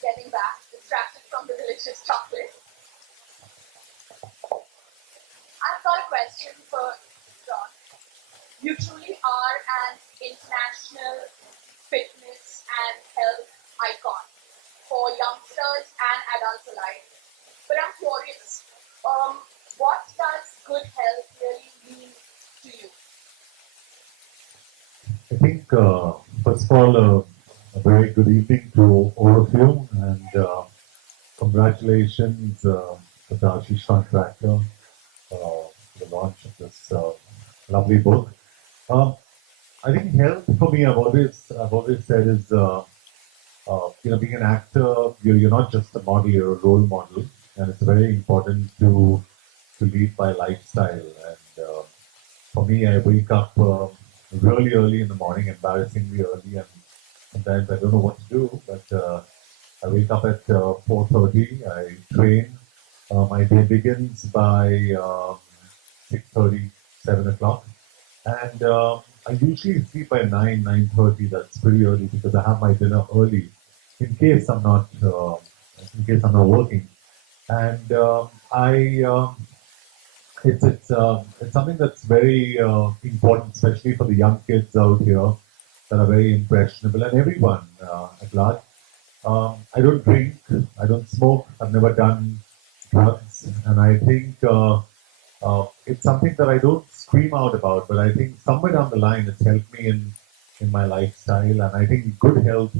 getting back, distracted from the delicious chocolate. I've got a question for John. You truly are an international fitness and health icon for youngsters and adults alike. But I'm curious, what does good health really mean to you? I think, first of all, a very good evening to all of you, and congratulations to the Aashish Contractor for the launch of this lovely book. Um, I think health for me, I've always said is, being an actor, you're not just a model, you're a role model, and it's very important to lead by lifestyle. And for me, I wake up really early in the morning, embarrassingly early, and sometimes I don't know what to do, but I wake up at 4:30. I train. My day begins by 6:30, 7 o'clock, and I usually sleep by 9:30. That's pretty early because I have my dinner early, in case I'm not working. And it's something that's very important, especially for the young kids out here that are very impressionable, and everyone at large. I don't drink, I don't smoke, I've never done drugs, and I think it's something that I don't scream out about, but I think somewhere down the line it's helped me in my lifestyle, and I think good health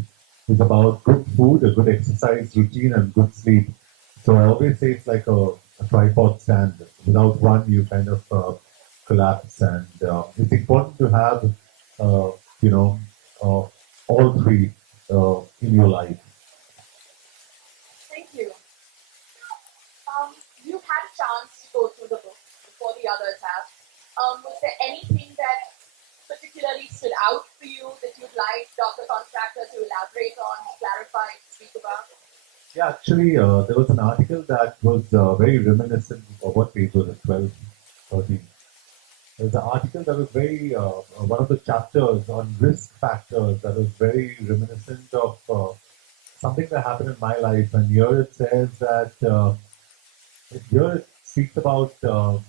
is about good food, a good exercise routine, and good sleep. So I always say it's like a tripod stand. Without one, you kind of collapse, and it's important to have, uh, you know, uh, all three in your life. Thank you. You've had a chance to go through the book before the others have. Was there anything that particularly stood out for you that you'd like Dr. Contractor to elaborate on, clarify, speak about? Yeah, actually, there was an article that was very reminiscent of what page was it, 12, 13. There's an article that was very, one of the chapters on risk factors that was very reminiscent of something that happened in my life. And here it says that, here it speaks about, your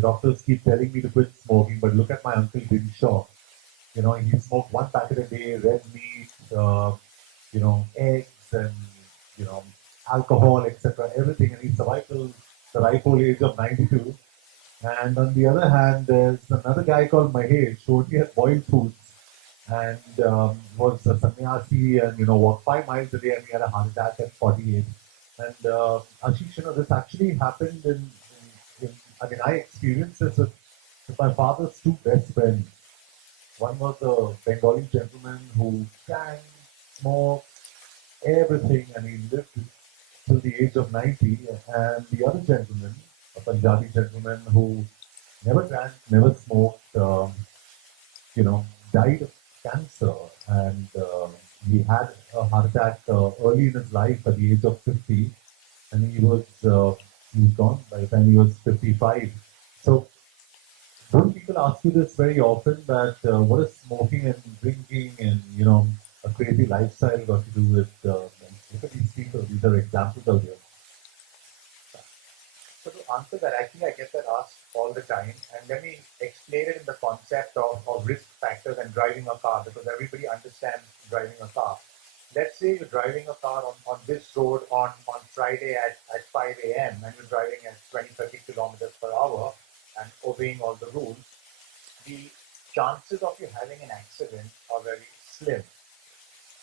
doctors keep telling me to quit smoking, but look at my uncle Dinshaw. He smoked one packet a day, red meat, eggs and, you know, alcohol, etc., everything. And he survived till the ripe old age of 92. And on the other hand, there's another guy called Mahesh who only had boiled foods and was a sannyasi and, walked 5 miles a day, and he had a heart attack at 48. And Ashish, this actually happened I mean, I experienced this with my father's two best friends. One was a Bengali gentleman who drank, smoked, everything, and he lived till the age of 90. And the other gentleman, a Punjabi gentleman who never drank, never smoked, died of cancer. And he had a heart attack early in his life at the age of 50. And he was gone by the time he was 55. So don't people ask you this very often that what is smoking and drinking and a crazy lifestyle got to do with? Look at these people; these are examples out here. So to answer that, actually, I get that asked all the time, and let me explain it in the concept of risk factors and driving a car, because everybody understands driving a car. Let's say you're driving a car on this road on Friday at 5 a.m. and you're driving at 20, 30 kilometers per hour and obeying all the rules. The chances of you having an accident are very slim.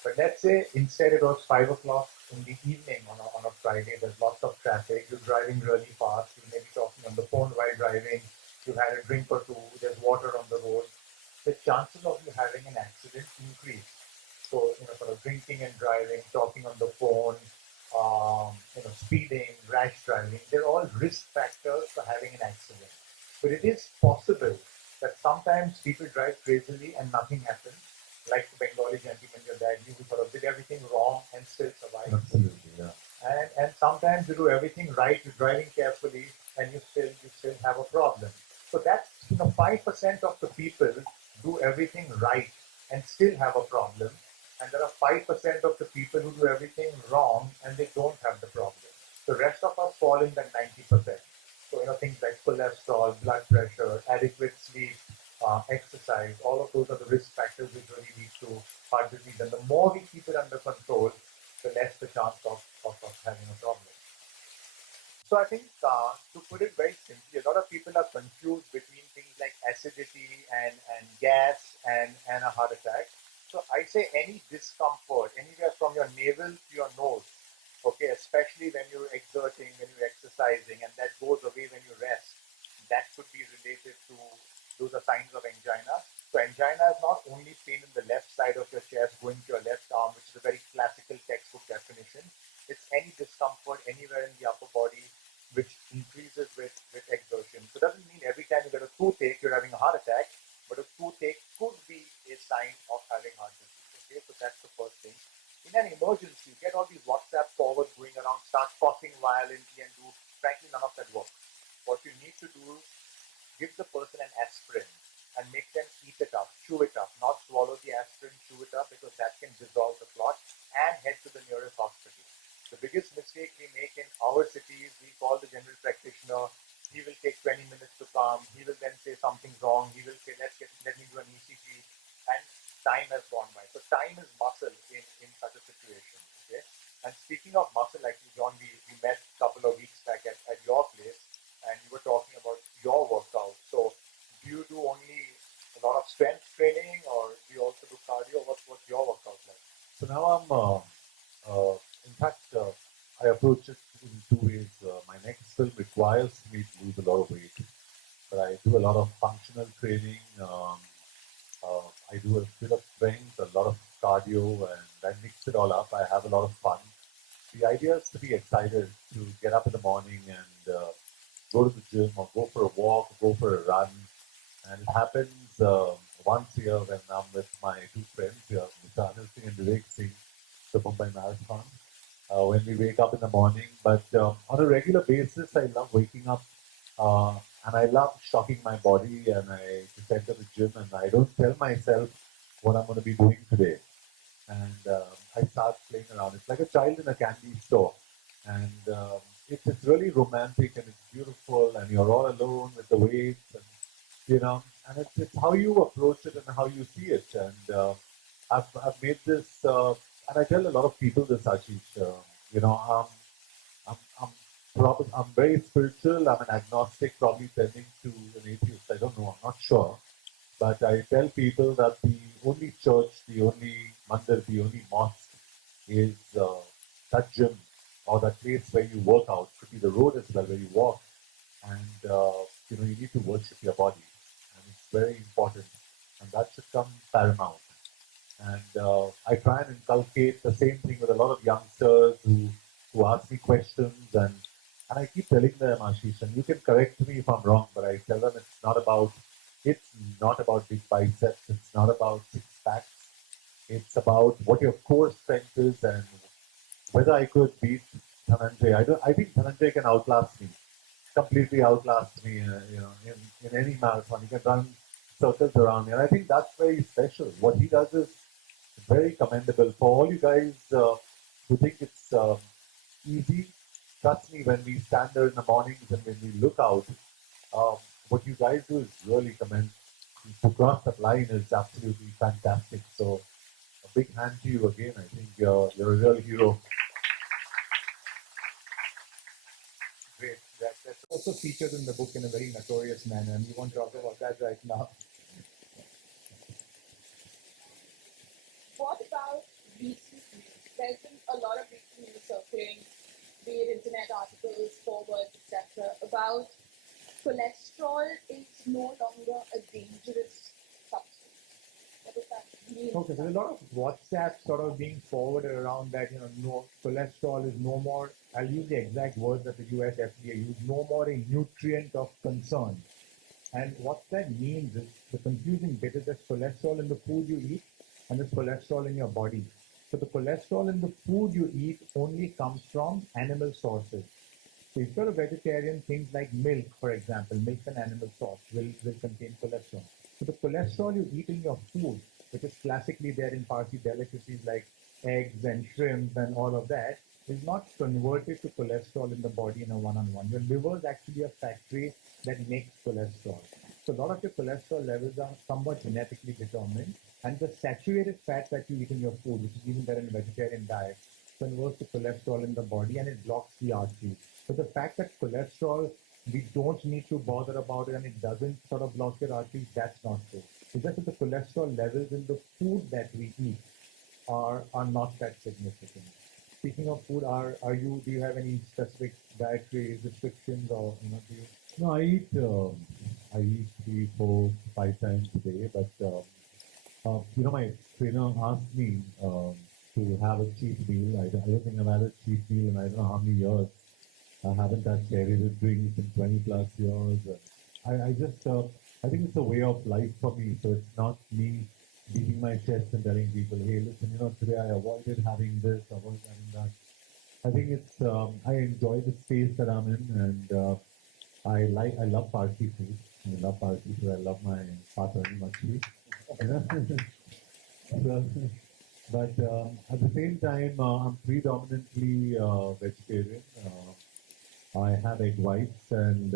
But let's say instead it was 5 o'clock in the evening on a Friday, there's lots of traffic, you're driving really fast, you may be talking on the phone while driving, you've had a drink or two, there's water on the road, the chances of you having an accident increase. So, sort of drinking and driving, talking on the phone, speeding, rash driving, they're all risk factors for having an accident. But it is possible that sometimes people drive crazily and nothing happens, like the Bengali gentleman your dad knew, who sort of did everything wrong and still survived. Absolutely, yeah. And sometimes you do everything right, you're driving carefully, and you still have a problem. So that's 5% of the people do everything right and still have a problem, and there are 5% of the people who do everything wrong and they don't have the problem. The rest of us fall in that 90%. So, things like cholesterol, blood pressure, adequate sleep, exercise, all of those are the risk factors which really lead to heart disease. And the more we keep it under control, the less the chance of having a problem. So I think to put it very simply, a lot of people are confused between things like acidity and gas and a heart attack. So I say any discomfort, anywhere from your navel to your nose, okay, especially when you're exerting, when you're exercising, and that goes away when you rest, that could be related to those are signs of angina. So angina is not only pain in the left side of your chest going to your left arm, which is a very classical textbook definition. It's any discomfort anywhere in the upper body which increases with exertion. So it doesn't mean every time you get a toothache, you're having a heart attack, but a toothache could be a sign of having heart disease. Okay, so that's the first thing. In an emergency, you get all these WhatsApp forwards going around, start coughing violently and do, frankly, none of that works. What you need to do is give the person an aspirin and make them eat it up, chew it up, not swallow the aspirin, chew it up because that can dissolve the clot, and head to the nearest hospital. The biggest mistake we make in our cities, we call the general practitioner. He will take 20 minutes to come. He will then say something's wrong. He will say, let me do an ECG. And time has gone by. So time is muscle in such a situation. Okay. And speaking of muscle, actually, John, we met a couple of weeks back at your place and you were talking about your workout. So do you do only a lot of strength training or do you also do cardio? What's your workout like? So now in fact, I approach it in two ways. My next film requires me to lose a lot of weight, but I do a lot of functional training. I do a bit of strength, a lot of cardio, and I mix it all up. I have a lot of fun. The idea is to be excited to get up in the morning and go to the gym or go for a walk, go for a run. And it happens once a year when I'm with my two friends here, Mr. Anil Singh and Vivek Singh, the Mumbai Marathon. When we wake up in the morning, but on a regular basis, I love waking up and I love shocking my body and I just enter the gym and I don't tell myself what I'm going to be doing today. And I start playing around. It's like a child in a candy store. And it's really romantic and it's beautiful and you're all alone with the weights and, and it's how you approach it and how you see it. And I've made this, and I tell a lot of people this, Ashish, you know, um, I'm very spiritual. I'm an agnostic, probably tending to an atheist. I don't know. I'm not sure. But I tell people that the only church, the only mandir, the only mosque is that gym or that place where you work out. Could be the road as well where you walk, and you need to worship your body, and it's very important, and that should come paramount. And I try and inculcate the same thing with a lot of youngsters who ask me questions, and I keep telling them, Ashish, and you can correct me if I'm wrong, but I tell them it's not about big biceps, it's not about six packs, it's about what your core strength is and whether I could beat Dhananjay. I think Dhananjay can outlast me, completely outlast me, in any marathon. He can run circles around me, and I think that's very special. What he does is very commendable. For all you guys who think it's easy, trust me, when we stand there in the mornings and when we look out, um, what you guys do is really commend. To cross that line is absolutely fantastic. So a big hand to you again. I think you're a real hero. Great. That's also featured in the book in a very notorious manner, and we won't talk about that right now. What about recent news? There's been a lot of recent news circulating, be it internet articles, forwards, etc., about cholesterol is no longer a dangerous substance. What does that mean? Okay, so there's a lot of WhatsApp sort of being forwarded around that, no cholesterol is no more, I'll use the exact words that the US FDA used, no more a nutrient of concern. And what that means is the confusing bit is there's cholesterol in the food you eat and there's cholesterol in your body. So the cholesterol in the food you eat only comes from animal sources. So if you're a vegetarian, things like milk, for example, milk and animal source will contain cholesterol. So the cholesterol you eat in your food, which is classically there in Parsi delicacies like eggs and shrimp and all of that, is not converted to cholesterol in the body in a one-on-one. Your liver is actually a factory that makes cholesterol. So a lot of your cholesterol levels are somewhat genetically determined, and the saturated fat that you eat in your food, which is even there in a vegetarian diet, converts to cholesterol in the body and it blocks the arteries. So the fact that cholesterol, we don't need to bother about it and it doesn't sort of block your arteries, that's not true. It's just that the cholesterol levels in the food that we eat are not that significant. Speaking of food, do you have any specific dietary restrictions or do you? No, I eat 3, 4, 5 times a day, but my trainer asked me to have a cheat meal. I don't think I've had a cheat meal in I don't know how many years. I haven't touched aerated drinks in 20 plus years. I just, I think it's a way of life for me. So it's not me beating my chest and telling people, hey, listen, today I avoided having this, avoided having that. I think I enjoy the space that I'm in, and I love party food. I love party food. I love my partner, machli. So, but at the same time, I'm predominantly vegetarian. I have egg whites and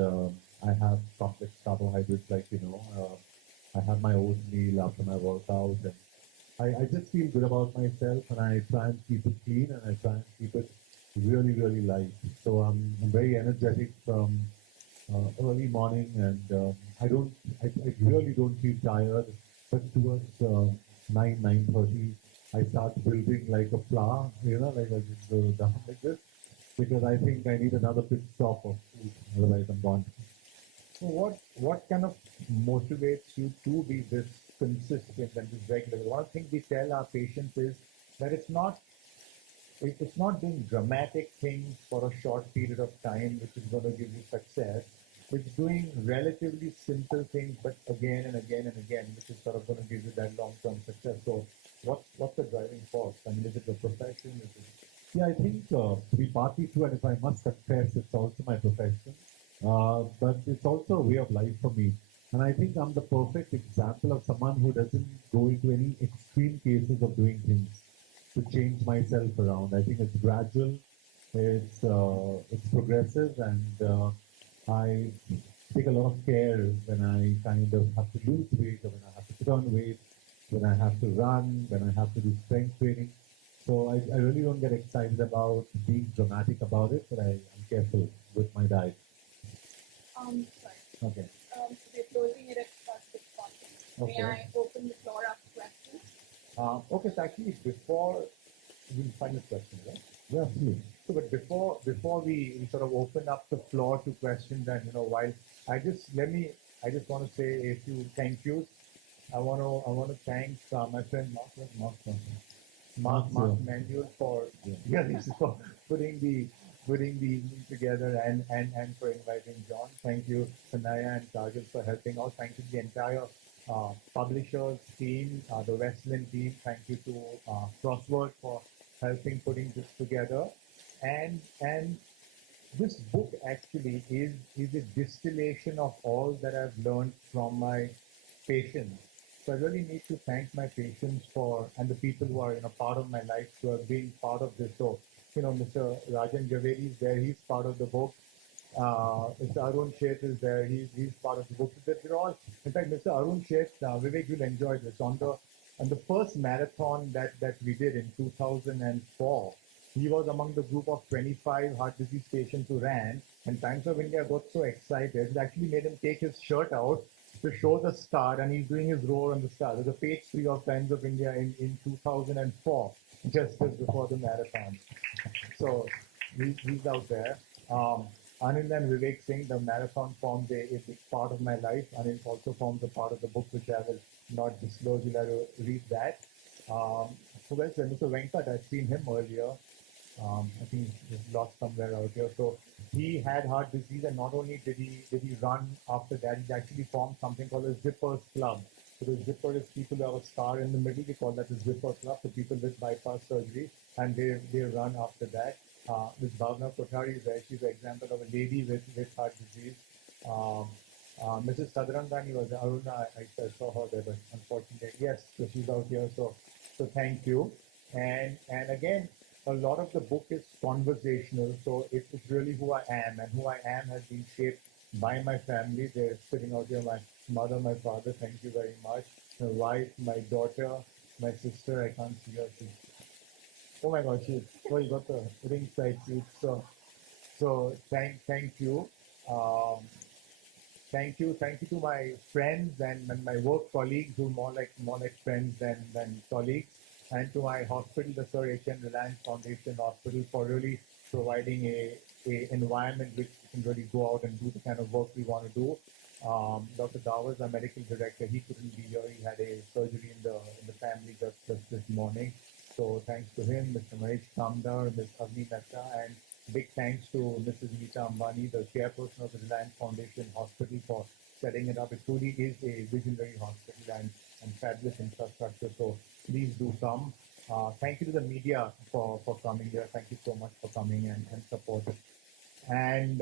I have complex carbohydrates, like I have my oatmeal after my workout, and I just feel good about myself, and I try and keep it clean, and I try and keep it really, really light. So I'm very energetic from early morning, and I really don't feel tired. But towards 9:30, I start building like a flower, like I just go down like this, because I think I need another pit stop of food, otherwise I'm gone. So what kind of motivates you to be this consistent and this regular? One thing we tell our patients is that it's not doing dramatic things for a short period of time which is going to give you success. It's doing relatively simple things, but again and again and again, which is sort of going to give you that long-term success. So, what's the driving force? I mean, is it your profession? Is it? Yeah, I think to be partly true, and if I must confess, it's also my profession, but it's also a way of life for me. And I think I'm the perfect example of someone who doesn't go into any extreme cases of doing things to change myself around. I think it's gradual, it's progressive, and I take a lot of care when I kind of have to lose weight, or when I have to put on weight, when I have to run, when I have to do strength training. So I really don't get excited about being dramatic about it, but I'm careful with my diet. Sorry. Okay. We're closing it at 6:40. May Okay. I open the floor up to questions? Okay. So actually, before we'll find a question, right? Yeah, please. So, but before we sort of open up the floor to questions, and while I just want to say a few thank yous. I want to thank my friend Mark Manuel for for putting the evening together, and for inviting John. Thank you, Sanaya and Kajal, for helping out. Thank you to the entire publishers team, the Westland team. Thank you to Crossword for helping putting this together. And this book actually is a distillation of all that I've learned from my patients. So I really need to thank my patients and the people who are part of my life, who have been part of this. So Mr. Rajan Javeri is there; he's part of the book. Mr. Arun Sheth is there; he's part of the book. They're all, in fact, Mr. Arun Sheth, Vivek, you'll enjoy this on the first marathon that we did in 2004. He was among the group of 25 heart disease patients who ran, and Times of India got so excited, it actually made him take his shirt out to show the star, and he's doing his roar on the star. There's a page 3 of Times of India in 2004, just before the marathon. So he's out there. Anil and Vivek Singh, the marathon formed a big part of my life. Anil also forms a part of the book, which I will not disclose. You'll have to read that. So well, Mr. Venkat, I've seen him earlier. I think he's lost somewhere out here. So he had heart disease, and not only did he run after that, he actually formed something called a Zippers Club. So the zipper is people who have a scar in the middle. We call that the Zipper Club. So people with bypass surgery, and they run after that. This Bhavna Kothari is there. She's an example of a lady with heart disease. Mrs. Sadarangani was Aruna. I saw her there, but unfortunately, yes, so she's out here. So thank you. And again, a lot of the book is conversational. So it's really who I am, and who I am has been shaped by my family. They're sitting out here. My mother, my father. Thank you very much. My wife, my daughter, my sister. I can't see her. Oh my God, you got the ringside seat. So thank you. Um, thank you to my friends and my work colleagues who are more like friends than colleagues, and to my hospital, the Sir H.N. Reliance Foundation Hospital, for really providing a environment which we can really go out and do the kind of work we want to do. Dr. Dawes, our medical director, he couldn't be here. He had a surgery in the family just this morning. So thanks to him, Mr. Mahesh Kamdar, Ms. Avni Mehta, and big thanks to Mrs. Nita Ambani, the chairperson of the Reliance Foundation Hospital, for setting it up. It truly is a visionary hospital and fabulous infrastructure. So please do come. Thank you to the media for coming here. Thank you so much for coming and supporting. And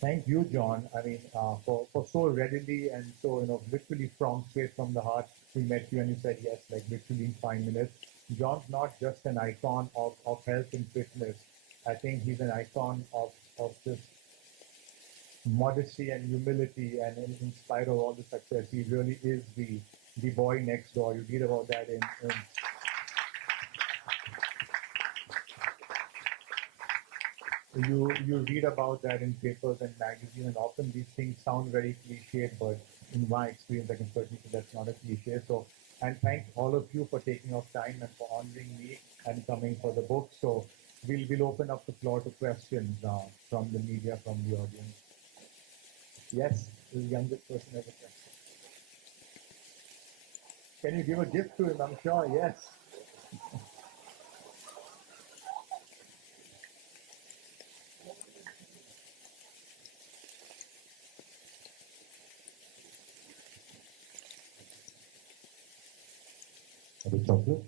thank you, John. I mean, for so readily and so, literally from straight from the heart, we met you and you said yes, like literally in 5 minutes. John's not just an icon of health and fitness. I think he's an icon of just modesty and humility, and in spite of all the success, he really is the boy next door. You read about that in you read about that in papers and magazines, and often these things sound very cliched, but in my experience, I can certainly say that's not a cliche. So, and thank all of you for taking off time and for honoring me and coming for the book. So, we'll open up the floor to questions from the media, from the audience. Yes, the youngest person has a question. Can you give a gift to him? I'm sure. Yes. A bit chocolate?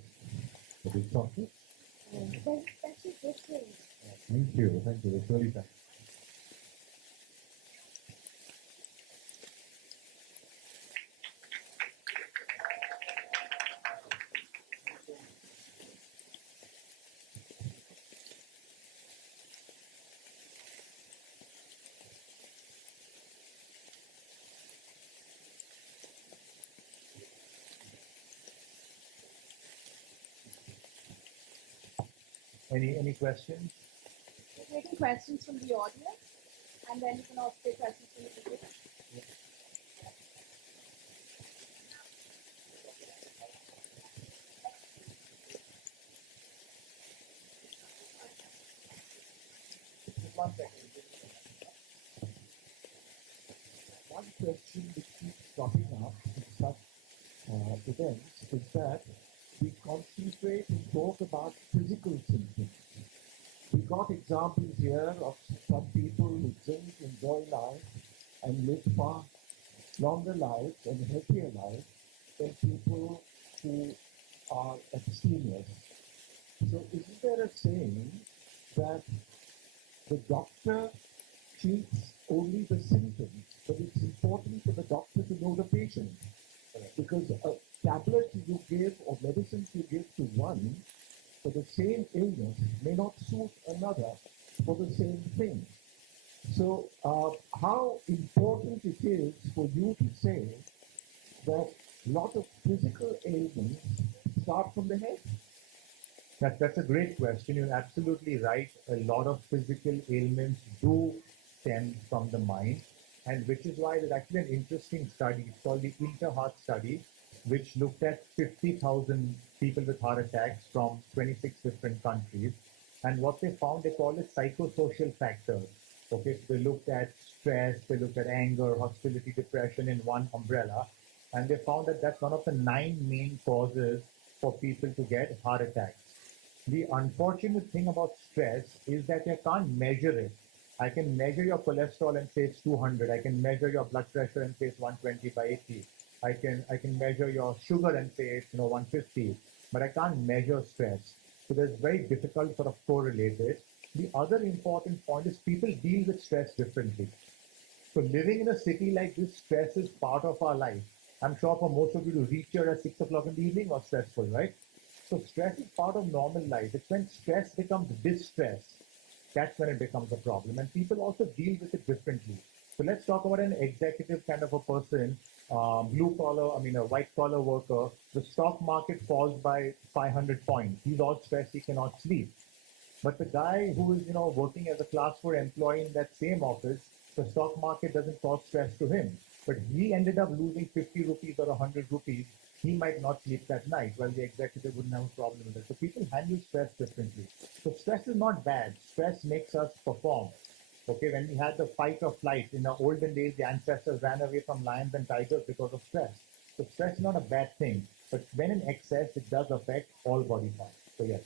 A bit chocolate? That's a good thing. Thank you. Thank you. It's really kind. Any questions? We're taking questions from the audience, and then you can also take questions from the media. One second. One question which keeps cropping up in such events is that we concentrate and talk about physical symptoms. We got examples here of some people who drink, enjoy life, and live far longer lives and healthier lives than people who are abstemious. So isn't there a saying that the doctor treats only the symptoms, but it's important for the doctor to know the patient? Because a tablet you give or medicines you give to one for the same illness may not suit another for the same thing. So, how important it is for you to say that a lot of physical ailments start from the head? That's a great question. You're absolutely right. A lot of physical ailments do stem from the mind, and which is why there's actually an interesting study. It's called the Interheart study, which looked at 50,000 people with heart attacks from 26 different countries. And what they found, they call it psychosocial factors. Okay, so they looked at stress, they looked at anger, hostility, depression in one umbrella, and they found that that's one of the 9 main causes for people to get heart attacks. The unfortunate thing about stress is that I can't measure it. I can measure your cholesterol and say it's 200. I can measure your blood pressure and say it's 120 by 80. I can measure your sugar and say it's 150, but I can't measure stress. So that's very difficult sort of correlate it. The other important point is people deal with stress differently. So living in a city like this, stress is part of our life. I'm sure for most of you to reach here at 6 o'clock in the evening was stressful, right? So stress is part of normal life. It's when stress becomes distress, that's when it becomes a problem. And people also deal with it differently. So let's talk about an executive kind of a person, blue collar, a white collar worker. The stock market falls by 500 points. He's all stressed, he cannot sleep. But the guy who is, working as a class 4 employee in that same office, the stock market doesn't cause stress to him. But he ended up losing 50 rupees or 100 rupees. He might not sleep that night, while the executive wouldn't have a problem with it. So people handle stress differently. So stress is not bad. Stress makes us perform. Okay, when we had the fight or flight, in the olden days, the ancestors ran away from lions and tigers because of stress. So stress is not a bad thing. But when in excess, it does affect all body parts. So yes.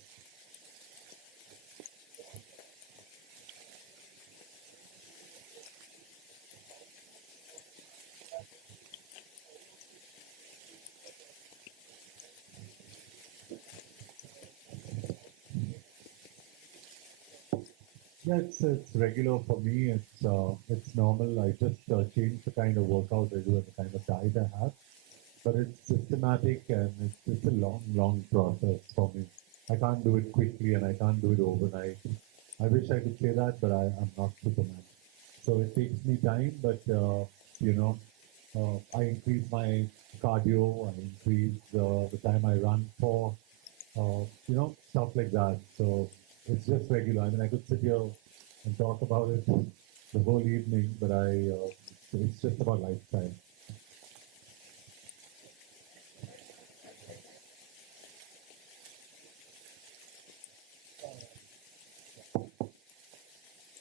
Yeah, it's regular for me. It's normal. I just change the kind of workout I do and the kind of diet I have. But it's systematic and it's a long process for me. I can't do it quickly and I can't do it overnight. I wish I could say that, but I'm not Superman. So it takes me time, but I increase my cardio. I increase the time I run for. Stuff like that. So it's just regular. I mean, I could sit here and talk about it the whole evening, but it's just about lifestyle.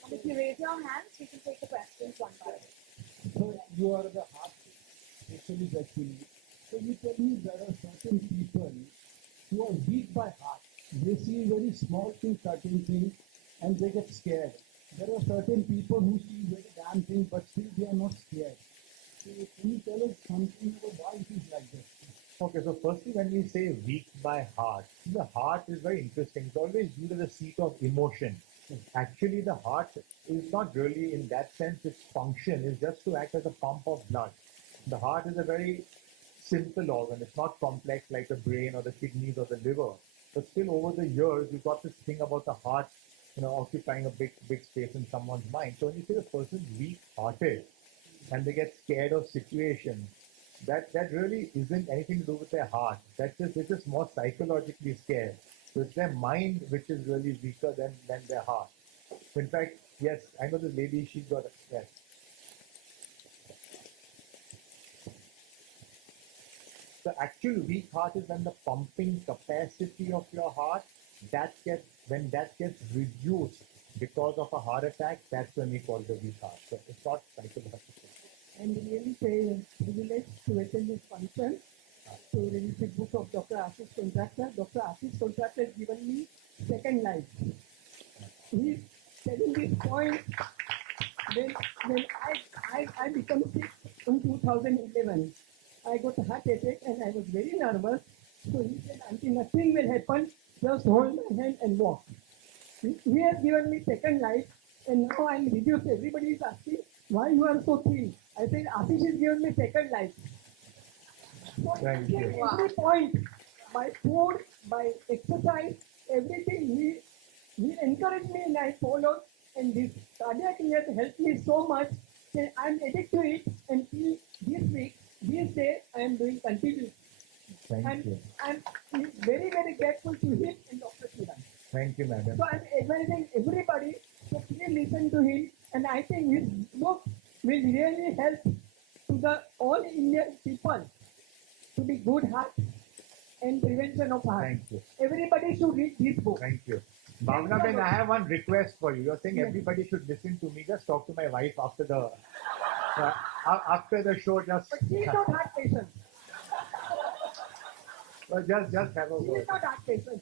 And if you raise your hands, we can take the questions one by one. So you are the heart specialist actually. So you tell me there are certain people who are weak by heart. They see very small things, certain things, and they get scared. There are certain people who see very damn things, but still they are not scared. So can you tell us something about why it is like that? Okay, so firstly, when we say weak by heart, the heart is very interesting. It's always viewed as a seat of emotion. Actually, the heart is not really, in that sense, its function is just to act as a pump of blood. The heart is a very simple organ. It's not complex like the brain or the kidneys or the liver. But still, over the years, you've got this thing about the heart, occupying a big space in someone's mind. So when you say a person's weak-hearted and they get scared of situations, that really isn't anything to do with their heart. It's just more psychologically scared. So it's their mind which is really weaker than their heart. In fact, yes, I know this lady, she's got yes. The actual weak heart is when the pumping capacity of your heart that gets reduced because of a heart attack, that's when we call the weak heart. So it's not psychological. I'm really privileged to attend this function to release the book of Dr. Aashish Contractor. Dr. Aashish Contractor has given me second life. He's telling this point when I became sick in 2011. I got a heart attack and I was very nervous. So he said, until nothing will happen, just hold my hand and walk. He has given me second life, and now I'm reduced. Everybody is asking why you are so thin. I said, Aashish has given me second life. So Thank you. every point, by food, by exercise, everything, he encouraged me and I followed. And this cardiac has helped me so much that I'm addicted to it. And till this week, this day, I am doing continuously. Thank you. I'm very, very grateful to him and Dr. Shivan. Thank you, madam. So I'm advising everybody to please listen to him, and I think his book will really help to the all Indian people to be good heart and prevention of heart. Thank you. Everybody should read this book. Thank you. Bhavna Ben, I have one request for you. You're saying Yes. everybody should listen to me. Just talk to my wife after the show. Just But she is not heart patient. just have a She is word. not heart patient.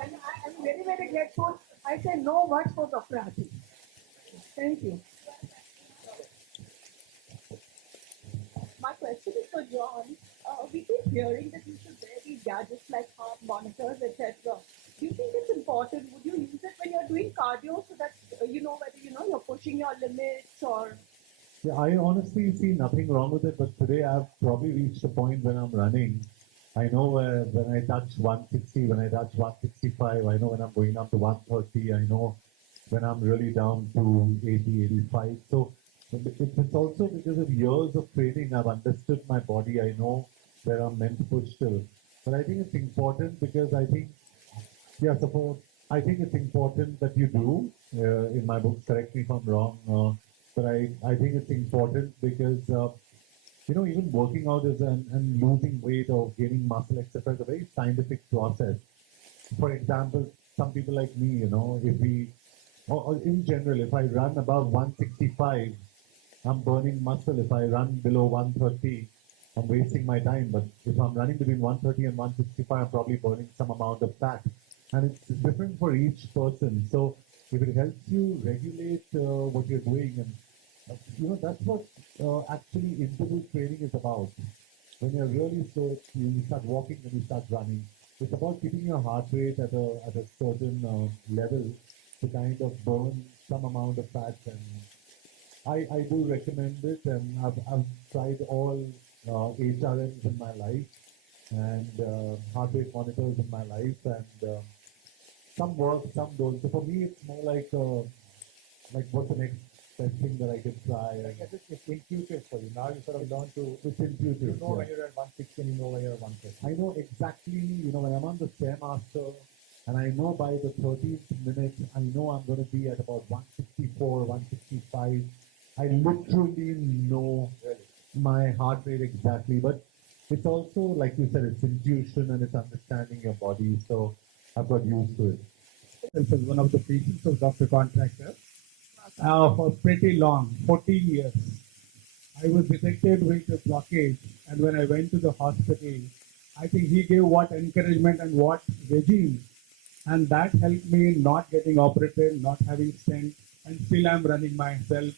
I'm very, very grateful. I say no words for Dr. Aashish. Thank you. My question is for John. We keep hearing that you should wear these gadgets like heart monitors, etc. Do you think it's important? Would you use it when you're doing cardio so that you know whether you're pushing your limits or Yeah, I honestly see nothing wrong with it, but today I've probably reached a point when I'm running. I know when I touch 160, when I touch 165, I know when I'm going up to 130, I know when I'm really down to 80, 85. So it's also because of years of training, I've understood my body. I know where I'm meant to push till. But I think it's important because I think, yeah, suppose I think it's important that you do. In my books, correct me if I'm wrong, but I think it's important because even working out is and losing weight or gaining muscle, etc., is a very scientific process. For example, some people like me, if we, or in general, if I run above 165, I'm burning muscle. If I run below 130, I'm wasting my time. But if I'm running between 130 and 165, I'm probably burning some amount of fat. And it's different for each person. So if it helps you regulate what you're doing, and that's what actually interval training is about. When you're really slow, you start walking, then you start running. It's about keeping your heart rate at a certain level to kind of burn some amount of fat. And I do recommend it, and I've tried all HRMs in my life and heart rate monitors in my life, and some work, some don't. So for me, it's more like what's the next best thing that I can try? I guess it's intuitive for you. Now you sort of learn to, It's intuitive. you know when you're at 160 and you know when you're at 130. I know exactly, when I'm on the Stairmaster, and I know by the 13th minute, I know I'm going to be at about 164, 165. I literally know my heart rate exactly, but it's also, like you said, it's intuition and it's understanding your body, so I've got used to it. This is one of the patients of Dr. Contractor for pretty long, 14 years. I was detected with a blockage, and when I went to the hospital, I think he gave what encouragement and what regime, and that helped me not getting operated, not having stent, and still I'm running myself.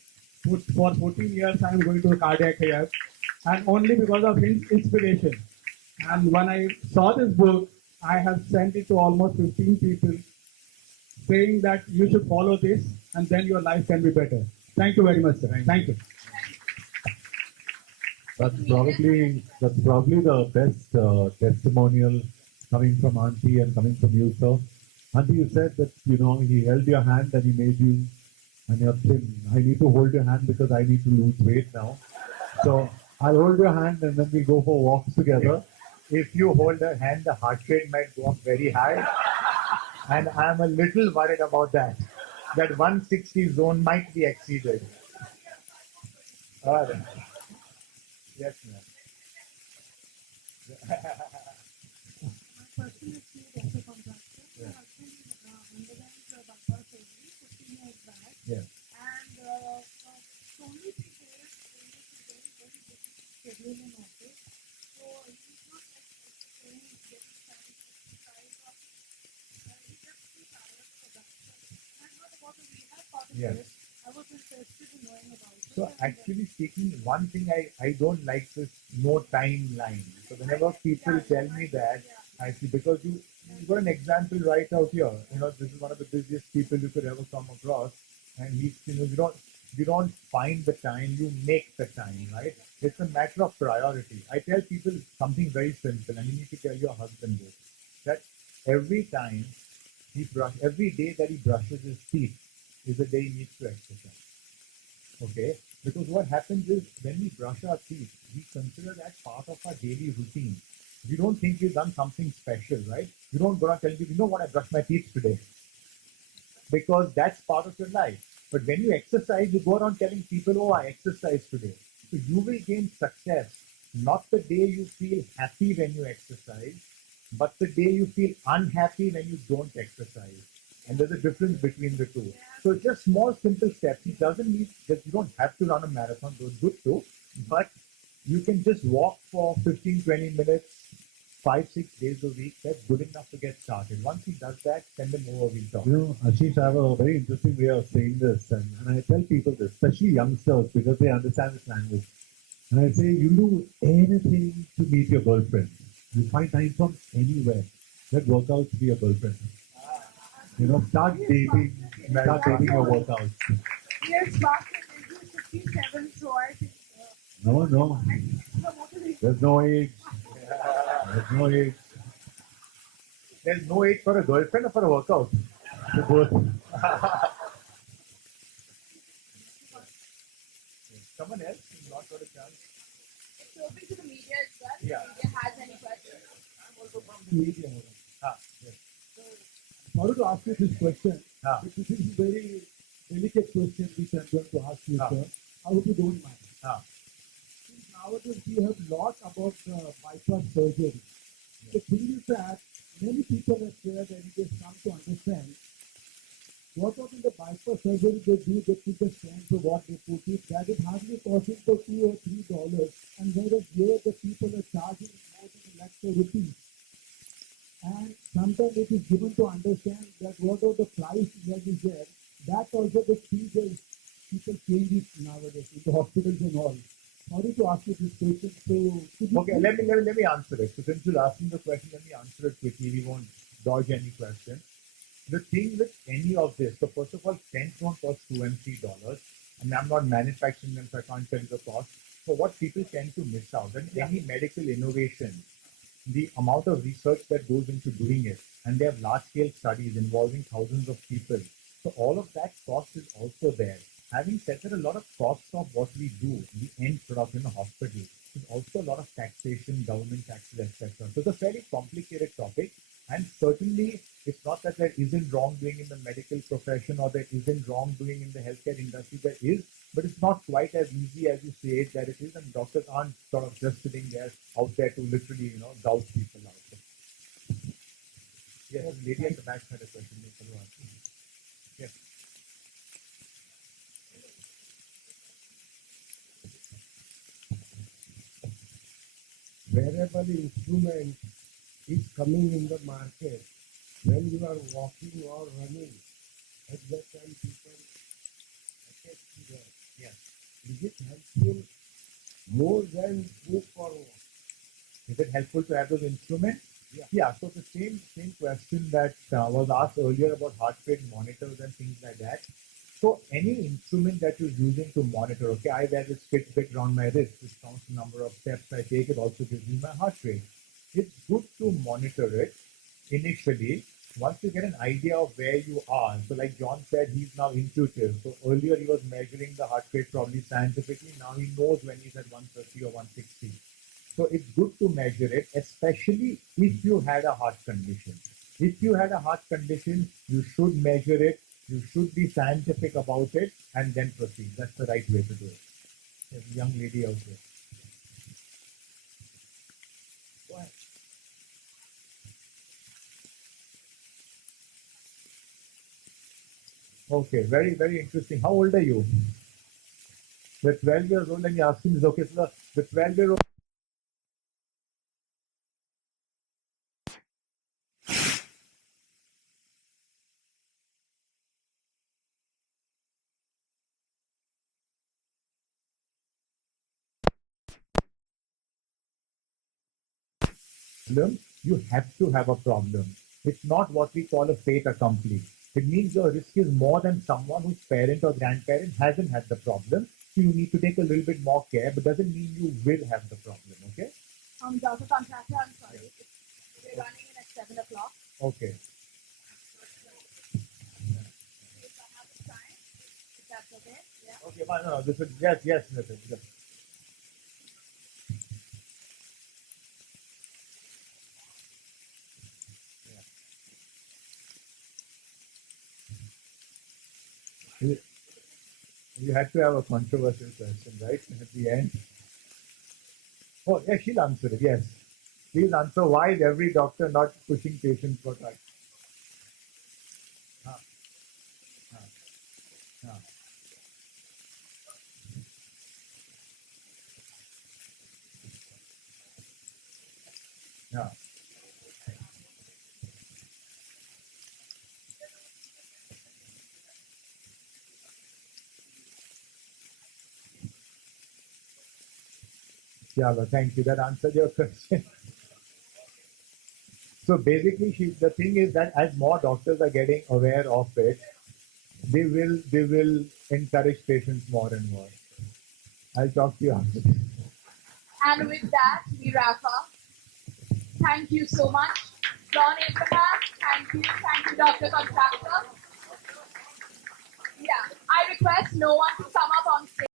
For 14 years, I'm going to the cardiac care, and only because of his inspiration. And when I saw this book, I have sent it to almost 15 people, saying that you should follow this, and then your life can be better. Thank you very much, sir. Thank you. That's probably the best testimonial coming from Auntie and coming from you, sir. Auntie, you said that he held your hand and he made you, and you're thin. I need to hold your hand because I need to lose weight now. So I'll hold your hand and then we go for walks together. If you hold her hand, the heart rate might go up very high. And I'm a little worried about that. That 160 zone might be exceeded. All right. Yes, ma'am. My question is to Dr. Contractor. My husband underwent bypass surgery 15 years back. Yes. And so only 3 days he is very busy schedule in office. So he's not like saying getting time to exercise or he just too tired for that. So I'm not about the rehab part of Yes. it. I was interested in knowing about it. So actually speaking, one thing I don't like is no timeline. So whenever people tell me that, I see, because you got an example right out here. This is one of the busiest people you could ever come across, and he's you don't find the time, you make the time, right? It's a matter of priority. I tell people something very simple, and you need to tell your husband this, that every time every day that he brushes his teeth is a day he needs to exercise. Okay? Because what happens is when we brush our teeth, we consider that part of our daily routine. We don't think we've done something special, right? You don't go and tell people, you know what, I brushed my teeth today. Because that's part of your life. But when you exercise, you go around telling people, oh, I exercised today. So you will gain success, not the day you feel happy when you exercise, but the day you feel unhappy when you don't exercise. And there's a difference between the two. So it's just small, simple steps. It doesn't mean that you don't have to run a marathon, though it's good too, but you can just walk for 15, 20 minutes, 5, 6 days a week. That's good enough to get started. Once he does that, send him over, we'll talk. Aashish, I have a very interesting way of saying this, and I tell people this, especially youngsters, because they understand this language. And I say, you do anything to meet your girlfriend. You find time from anywhere. Let workouts be your girlfriend. Start dating your workouts. Yes, back in 57, so I think. No, no. There's no age. There's no age. There's no age for a girlfriend or for a workout. For both. Someone else who's not got a chance. It's open to the media as well. Yeah. If the media has any questions. Media. Ah, yes. Sorry to ask you this question, Ah. but this is a very delicate question which I'm going to ask you, Ah. sir. I hope you don't mind. Ah. Since nowadays we have lot about bypass surgery. The thing is that many people are scared and they come to understand what in the bypass surgery they do, they put the stent for what they put it, that is hardly costing for $2 or $3, and whereas here the people are charging more than a lakh of rupees. And sometimes it is given to understand that whatever the price that is there, that also the fees is people change it nowadays in the hospitals and all. Sorry to ask you this question. So could you Okay, let me answer it. So since you're asking the question, let me answer it quickly. We won't dodge any question. The thing with any of this, so first of all, stents don't cost $2 and $3, and I'm not manufacturing them, so I can't tell you the cost. So what people tend to miss out, and any medical innovation, the amount of research that goes into doing it, and they have large-scale studies involving thousands of people. So all of that cost is also there. Having said that, a lot of costs of what we do, the end product in a hospital, is also a lot of taxation, government taxes, etc. So it's a fairly complicated topic, and certainly it's not that there isn't wrongdoing in the medical profession or there isn't wrongdoing in the healthcare industry. There is, but it's not quite as easy as you say it that it is, and doctors aren't sort of just sitting there out there to literally, gouge people out. Yes, the lady at the back had a question. Yes. Wherever the instrument is coming in the market, when you are walking or running, at that time people attach to that. Yes. Is it helpful more than book or what? Is it helpful to have those instruments? Yeah. So the same question that was asked earlier about heart rate monitors and things like that. So any instrument that you're using to monitor, okay, I wear this Fitbit around my wrist, which counts the number of steps I take. It also gives me my heart rate. It's good to monitor it initially. Once you get an idea of where you are, so like John said, he's now intuitive. So earlier he was measuring the heart rate probably scientifically. Now he knows when he's at 130 or 160. So it's good to measure it, especially if you had a heart condition. If you had a heart condition, you should measure it, you should be scientific about it, and then proceed. That's the right way to do it. There's a young lady out here. Go ahead. Okay, very, very interesting. How old are you? We're 12 years old and you're asking this. Okay, so the 12-year-old. You have to have a problem. It's not what we call a fait accompli. It means your risk is more than someone whose parent or grandparent hasn't had the problem. So you need to take a little bit more care, but doesn't mean you will have the problem, okay? Dr. Contractor, I'm sorry. We're running in at 7 o'clock. Okay. If I have the time, if that's okay. Yeah. Okay, no, this is, yes, Nitin, yes. You had to have a controversial question, right? At the end. Oh, yeah, she'll answer it, yes. Please answer why is every doctor not pushing patients for time? Ah, ah, ah. Yeah. Yeah, well, thank you. That answered your question. So basically, the thing is that as more doctors are getting aware of it, they will encourage patients more and more. I'll talk to you after this. And with that, we wrap up. Thank you so much, John Abraham. Thank you, Dr. Contractor. Yeah, I request no one to come up on stage.